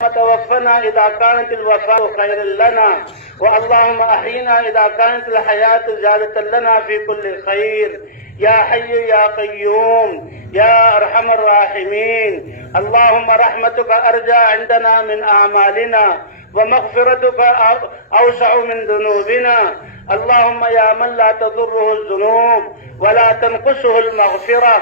توفنا إذا كانت الوفاة خيرا لنا، واللهم أحينا إذا كانت الحياة زادة لنا في كل خير، يا حي يا قيوم يا أرحم الراحمين. اللهم رحمتك أرجى عندنا من أعمالنا، ومغفرتك أوسع من ذنوبنا. اللهم يا من لا تضره الذنوب ولا تنقصه المغفرة،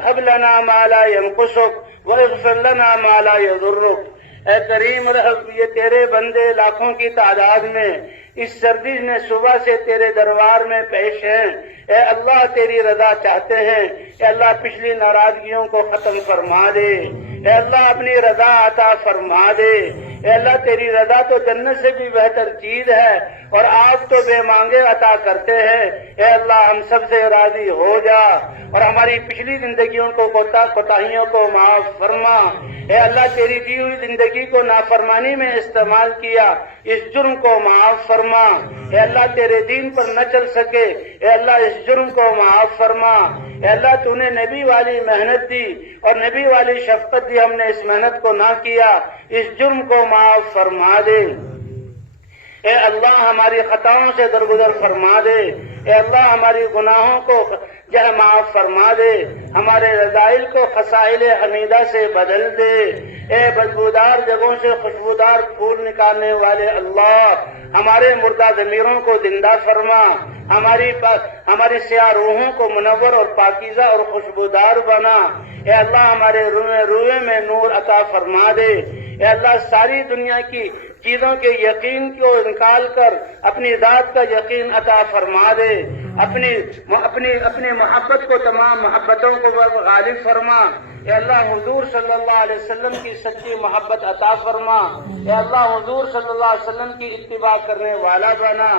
هب لنا ما لا ينقصك واغفر لنا ما لا يضرك. اے کریم رب، یہ تیرے بندے لاکھوں کی تعداد میں اس سردی میں صبح سے تیرے دربار میں پیش ہیں. اے اللہ تیری رضا چاہتے ہیں. اے اللہ پچھلی ناراضگیوں کو ختم فرما دے. اے اللہ اپنی رضا عطا فرما دے. اے اللہ تیری رضا تو جنت سے بھی بہتر چیز ہے، اور آپ تو بے مانگے عطا کرتے ہیں. اے اللہ ہم سب سے راضی ہو جا، اور ہماری پچھلی زندگیوں کو کوتاہیوں کو معاف فرما. اے اللہ تیری دی ہوئی زندگی کو نافرمانی میں استعمال کیا، اس جرم کو معاف فرما. اے اللہ تیرے دین پر نہ چل سکے، اے اللہ اس جرم کو معاف فرما. اے اللہ تو نے نبی والی محنت دی اور نبی والی شفقت دی، ہم نے اس محنت کو نہ کیا، اس جرم کو معاف فرما دے. اے اللہ ہماری خطاؤں سے درگزر فرما دے. اے اللہ ہماری گناہوں کو معاف فرما دے. ہمارے رذائل کو خصائل حمیدہ سے بدل دے. اے بدبودار جگہوں سے خوشبودار پھول نکالنے والے اللہ، ہمارے مردہ ضمیروں کو زندہ فرما. ہماری سیاہ روحوں کو منور اور پاکیزہ اور خوشبودار بنا. اے اللہ ہمارے روئے میں نور عطا فرما دے. اے اللہ ساری دنیا کی چیزوں کے یقین کو نکال کر اپنی ذات کا یقین عطا فرما دے. اپنی محبت کو تمام محبتوں کو غالب فرما. اے اللہ حضور صلی اللہ علیہ وسلم کی سچی محبت عطا فرما. اے اللہ حضور صلی اللہ علیہ وسلم کی اتباع کرنے والا بنا.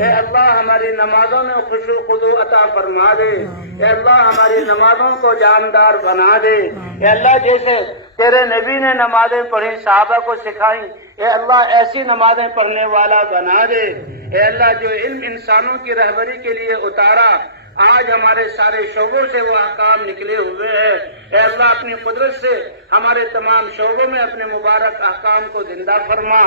اے اللہ ہماری نمازوں میں خشوع خضوع عطا فرما دے. اے اللہ ہماری نمازوں کو جاندار بنا دے. اے اللہ جیسے تیرے نبی نے نمازیں پڑھی، صحابہ کو سکھائیں، اے اللہ ایسی نمازیں پڑھنے والا بنا دے. اے اللہ جو علم انسانوں کی رہبری کے لیے اتارا، آج ہمارے سارے شعبوں سے وہ احکام نکلے ہوئے ہیں. اے اللہ اپنی قدرت سے ہمارے تمام شعبوں میں اپنے مبارک احکام کو زندہ فرما،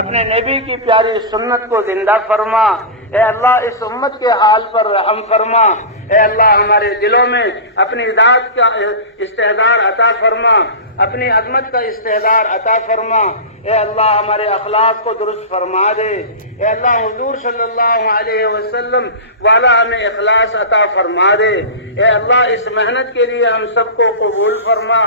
اپنے نبی کی پیاری سنت کو زندہ فرما. اے اللہ اس امت کے حال پر رحم فرما. اے اللہ ہمارے دلوں میں اپنی ذات کا استحضار عطا فرما، اپنی عظمت کا استحضار عطا فرما. اے اللہ ہمارے اخلاق کو درست فرما دے. اے اللہ حضور صلی اللہ علیہ وسلم والا ہمیں اخلاص عطا فرما دے. اے اللہ اس محنت کے لیے ہم سب کو قبول فرما.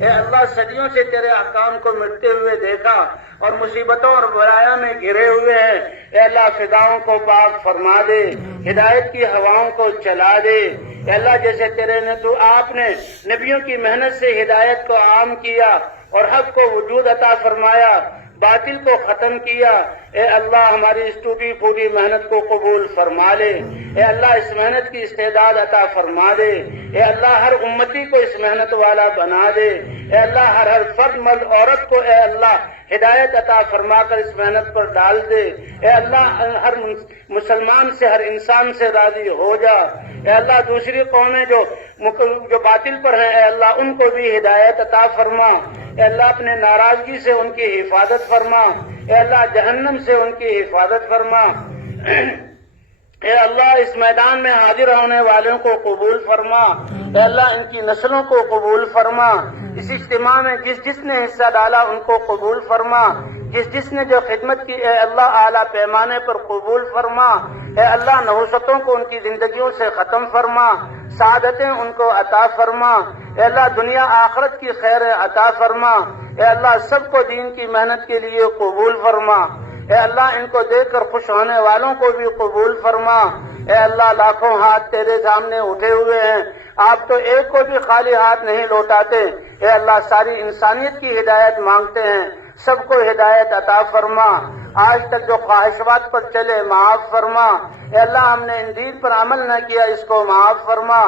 اے اللہ صدیوں سے تیرے احکام کو مٹتے ہوئے دیکھا اور مصیبتوں اور بلایا میں گھرے ہوئے ہیں. اے اللہ فضاؤں کو پاک فرما دے، ہدایت کی ہواؤں کو چلا دے. اے اللہ جیسے آپ نے نبیوں کی محنت سے ہدایت کو عام کیا اور حق کو وجود عطا فرمایا، باطل کو ختم کیا. اے اللہ ہماری اس ٹوٹی پھوٹی محنت کو قبول فرما لے. اے اللہ اس محنت کی استعداد عطا فرما دے. اے اللہ ہر امتی کو اس محنت والا بنا دے. اے اللہ ہر فرد مرد عورت کو اے اللہ ہدایت عطا فرما کر اس محنت پر ڈال دے. اے اللہ ہر مسلمان سے، ہر انسان سے راضی ہو جا. اے اللہ دوسری قومیں جو باطل پر ہیں، اے اللہ ان کو بھی ہدایت عطا فرما. اے اللہ اپنے ناراضگی سے ان کی حفاظت فرما. اے اللہ جہنم سے ان کی حفاظت فرما. اے اللہ اس میدان میں حاضر ہونے والوں کو قبول فرما. اے اللہ ان کی نسلوں کو قبول فرما. اس اجتماع میں جس نے حصہ ڈالا ان کو قبول فرما. جس نے جو خدمت کی اے اللہ اعلیٰ پیمانے پر قبول فرما. اے اللہ نحوستوں کو ان کی زندگیوں سے ختم فرما، سعادتیں ان کو عطا فرما. اے اللہ دنیا آخرت کی خیر عطا فرما. اے اللہ سب کو دین کی محنت کے لیے قبول فرما. اے اللہ ان کو دیکھ کر خوش ہونے والوں کو بھی قبول فرما. اے اللہ لاکھوں ہاتھ تیرے سامنے اٹھے ہوئے ہیں، آپ تو ایک کو بھی خالی ہاتھ نہیں لوٹاتے. اے اللہ ساری انسانیت کی ہدایت مانگتے ہیں، سب کو ہدایت عطا فرما. آج تک جو خواہشات پر چلے معاف فرما. اے اللہ ہم نے ان دین پر عمل نہ کیا، اس کو معاف فرما.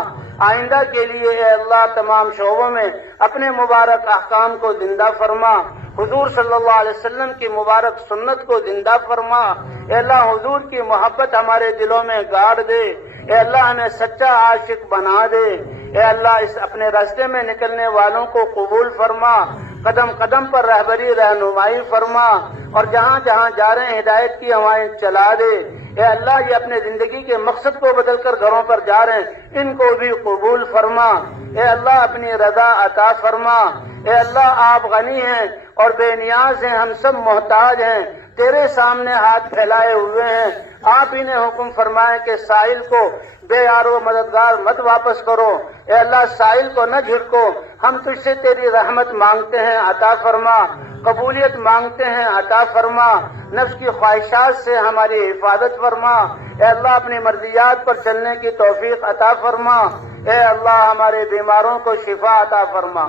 آئندہ کے لیے اے اللہ تمام شعبوں میں اپنے مبارک احکام کو زندہ فرما. حضور صلی اللہ علیہ وسلم کی مبارک سنت کو زندہ فرما. اے اللہ حضور کی محبت ہمارے دلوں میں گاڑ دے. اے اللہ ہمیں سچا عاشق بنا دے. اے اللہ اس اپنے راستے میں نکلنے والوں کو قبول فرما. قدم قدم پر رہبری رہنمائی فرما، اور جہاں جہاں جا رہے ہیں ہدایت کی ہوائیں چلا دے۔ اے اللہ یہ اپنے زندگی کے مقصد کو بدل کر گھروں پر جا رہے ہیں، ان کو بھی قبول فرما۔ اے اللہ اپنی رضا عطا فرما۔ اے اللہ آپ غنی ہیں اور بے نیاز ہیں، ہم سب محتاج ہیں، تیرے سامنے ہاتھ پھیلائے ہوئے ہیں۔ آپ ہی نے حکم فرمائے کہ سائل کو بے یار و مددگار مت واپس کرو۔ اے اللہ سائل کو نہ جھٹکو، ہم تجھ سے تیری رحمت مانگتے ہیں، عطا فرما۔ قبولیت مانگتے ہیں، عطا فرما۔ نفس کی خواہشات سے ہماری حفاظت فرما۔ اے اللہ اپنی مرضیات پر چلنے کی توفیق عطا فرما۔ اے اللہ ہمارے بیماروں کو شفا عطا فرما،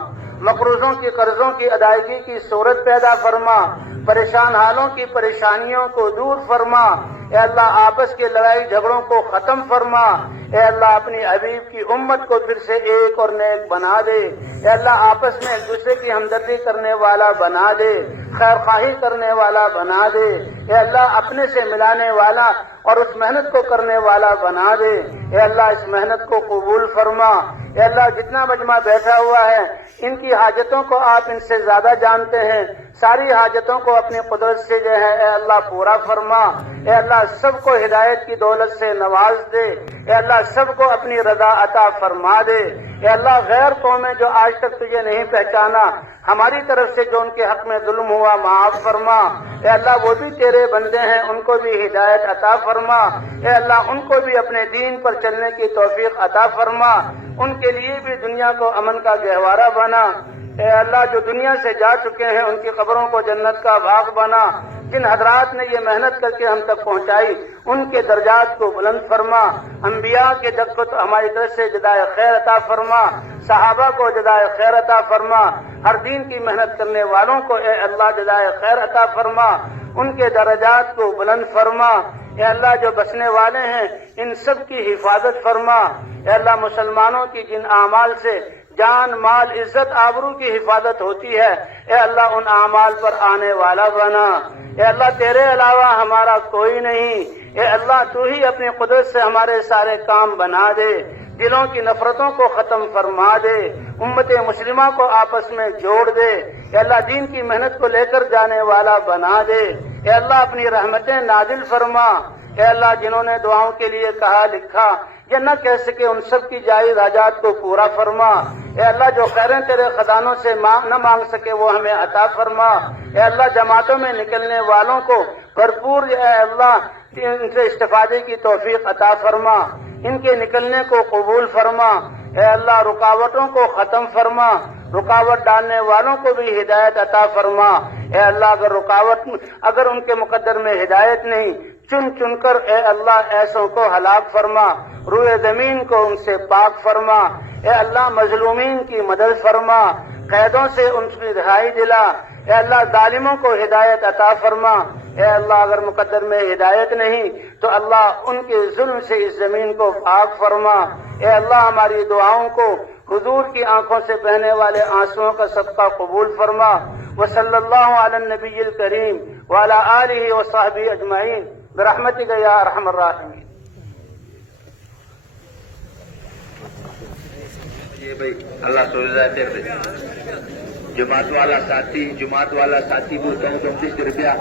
مقروضوں کی قرضوں کی ادائیگی کی صورت پیدا فرما، پریشان حالوں کی پریشانیوں کو دور فرما۔ اے اللہ آپس کے لڑائی جھگڑوں کو ختم فرما۔ اے اللہ اپنی حبیب کی امت کو پھر سے ایک اور نیک بنا دے۔ اے اللہ آپس میں ایک دوسرے کی ہمدردی کرنے والا بنا دے، خیر خواہی کرنے والا بنا دے۔ اے اللہ اپنے سے ملانے والا اور اس محنت کو کرنے والا بنا دے۔ اے اللہ اس محنت کو قبول فرما۔ اے اللہ جتنا مجمع بیٹھا ہوا ہے ان کی حاجتوں کو آپ ان سے زیادہ جانتے ہیں، ساری حاجتوں کو اپنی قدرت سے جو ہے اے اللہ پورا فرما۔ اے اللہ سب کو ہدایت کی دولت سے نواز دے۔ اے اللہ سب کو اپنی رضا عطا فرما دے۔ اے اللہ غیر قومیں جو آج تک تجھے نہیں پہچانا، ہماری طرف سے جو ان کے حق میں ظلم ہوا معاف فرما۔ اے اللہ وہ بھی تیرے بندے ہیں، ان کو بھی ہدایت عطا فرما۔ اے اللہ ان کو بھی اپنے دین پر چلنے کی توفیق عطا فرما، ان کے لیے بھی دنیا کو امن کا گہوارہ بنا۔ اے اللہ جو دنیا سے جا چکے ہیں ان کی قبروں کو جنت کا باغ بنا، جن حضرات نے یہ محنت کر کے ہم تک پہنچائی ان کے درجات کو بلند فرما۔ انبیاء کے جگ کو تو ہماری طرف سے جزائے خیر عطا فرما، صحابہ کو جزائے خیر عطا فرما، ہر دین کی محنت کرنے والوں کو اے اللہ جزائے خیر عطا فرما، ان کے درجات کو بلند فرما۔ اے اللہ جو بسنے والے ہیں ان سب کی حفاظت فرما۔ اے اللہ مسلمانوں کی جن اعمال سے جان مال عزت آبرو کی حفاظت ہوتی ہے، اے اللہ ان اعمال پر آنے والا بنا۔ اے اللہ تیرے علاوہ ہمارا کوئی نہیں۔ اے اللہ تو ہی اپنی قدرت سے ہمارے سارے کام بنا دے، دلوں کی نفرتوں کو ختم فرما دے، امت مسلمہ کو آپس میں جوڑ دے۔ اے اللہ دین کی محنت کو لے کر جانے والا بنا دے۔ اے اللہ اپنی رحمتیں نازل فرما۔ اے اللہ جنہوں نے دعاؤں کے لیے کہا لکھا یا نہ کہہ سکے ان سب کی جائز حاجات کو پورا فرما۔ اے اللہ جو خیریں تیرے خزانوں سے نہ مانگ سکے وہ ہمیں عطا فرما۔ اے اللہ جماعتوں میں نکلنے والوں کو بھرپور اے اللہ ان سے استفادے کی توفیق عطا فرما، ان کے نکلنے کو قبول فرما۔ اے اللہ رکاوٹوں کو ختم فرما، رکاوٹ ڈالنے والوں کو بھی ہدایت عطا فرما۔ اے اللہ اگر ان کے مقدر میں ہدایت نہیں، چن چن کر اے اللہ ایسوں کو ہلاک فرما، روئے زمین کو ان سے پاک فرما۔ اے اللہ مظلومین کی مدد فرما، قیدوں سے ان کی رہائی دلا۔ اے اللہ ظالموں کو ہدایت عطا فرما۔ اے اللہ اگر مقدر میں ہدایت نہیں تو اللہ ان کے ظلم سے اس زمین کو پاک فرما۔ اے اللہ ہماری دعاؤں کو حضور کی آنکھوں سے بہنے والے آنسوؤں کا صدقہ قبول فرما۔ وصلی اللہ علی النبی الکریم وعلی آلہ وصحبہ اجمعین برحمتک یا ارحم الراحمین۔ یہ بھائی اللہ تعالیٰ جماعت والا ساتھی بولتا ہوں 29 روپیہ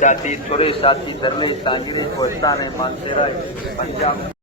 ساتھی تھوڑے ساتھی دھرنے تانجڑے کوہستان مانسیرا پنجاب